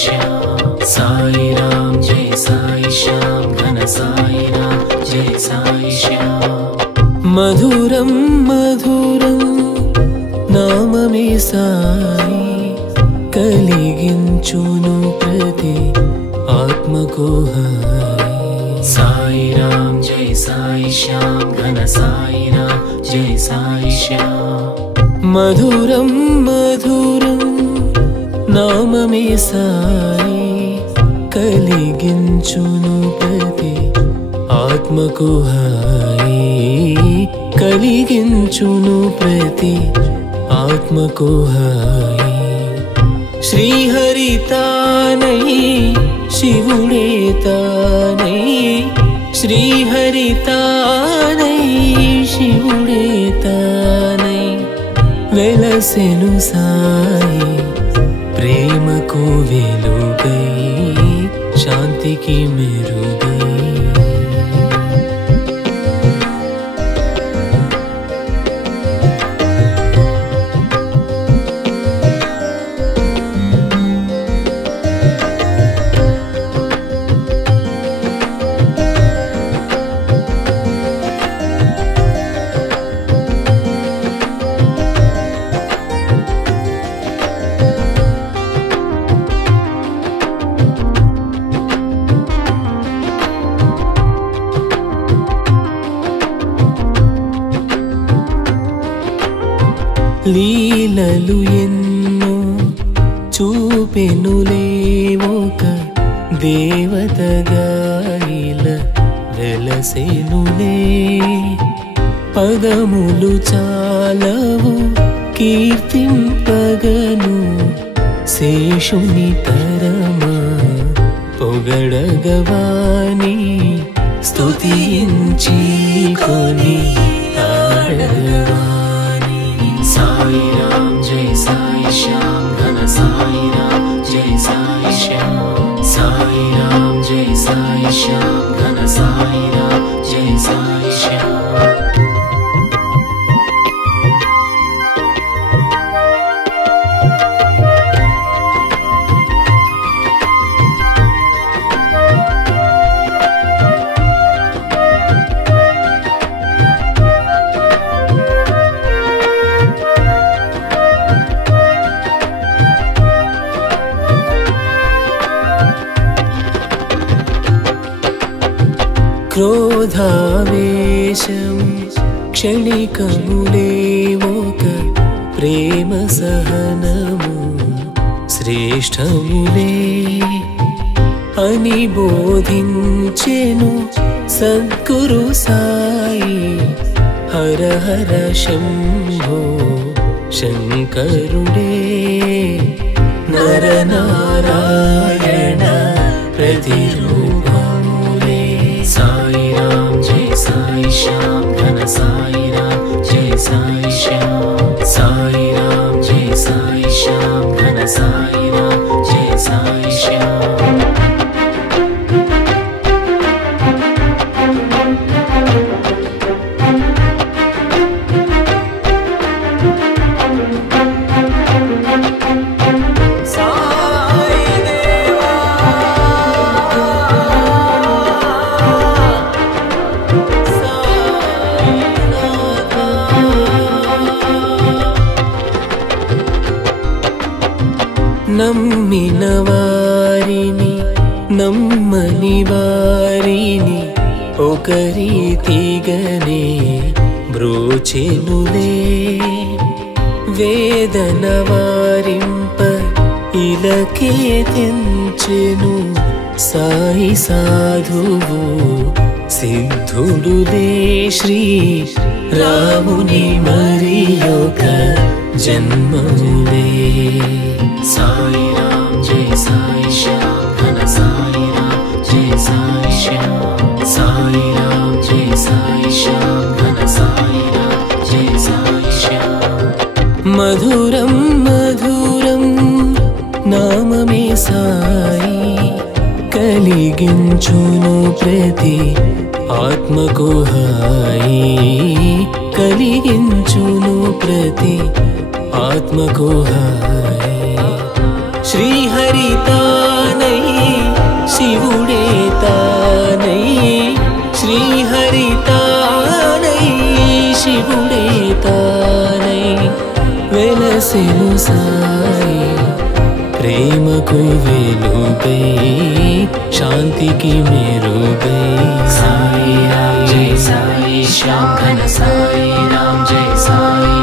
श्याम साई राम जय साई श्याम घन साई राम जय साई श्याम मधुरम मधुरम नाममे साई కలిగించును ప్రతి ఆత్మకు హాయి సాయి రామ్ జై సాయి శ్యామ్ ఘన సాయి రామ్ జై సాయి శ్యామ్ మధురం మధురం నామమే సాయి కలిగించును ప్రతి ఆత్మకు హాయి కలిగించును ప్రతి ఆత్మకు హాయి श्रीहरि तानई शिवुडे तानई श्रीहरि तानई शिवुडे तानई वेलसेनु साई प्रेमको वेलुगै शांतिकी मेरुगै లీలలు ఎన్నో చూపెనులే ఒక దేవతగా ఇలా వెలసెనులే పదములు చాలవు కీర్తింపగను శేషుని తరమా పొగడగవాని స్తుతించి కొని ఆడగవా साई राम जय साई श्याम घन साई राम जय साई श्याम साई राम जय साई श्याम घन साई राम जय साई श्याम క్రోధావేశం క్షణికములే ఒక ప్రేమ సహనము శ్రేష్టములే అని బోధించెను సద్గురు సాయి హర హర శంభో శంకరుడే నరనారాయణ प्रतिरूपमुले साई राम जय साई श्याम घन साई राम जय साई श्याम साई राम जय साई श्याम घन साई राम जय साई श्याम నమ్మిన వారిని నమ్మని వారిని ఒక రీతిగానే బ్రోచెనులే వేదన వారింప ఇలకే తెంచెను సాయి సాధువు సిద్ధుడులే శ్రీ రాముని మరి ఒక జన్మములే साई राम जय साई श्याम घन साई राम जय साई श्याम साई राम जय साई श्याम घन साई राम जय साई श्याम मधुरम मधुरम नाममे साई కలిగించును ప్రతి ఆత్మకు హాయి కలిగించును ప్రతి आत्मको हाय श्री हरि శ్రీహరి తానై శివుడే తానై వెలసెను సాయి ప్రేమకు వెలుగై శాంతికి మెరుగై సాయి రామ్ జై సాయి శ్యామ్ ఘన సాయి రామ్ జై సాయి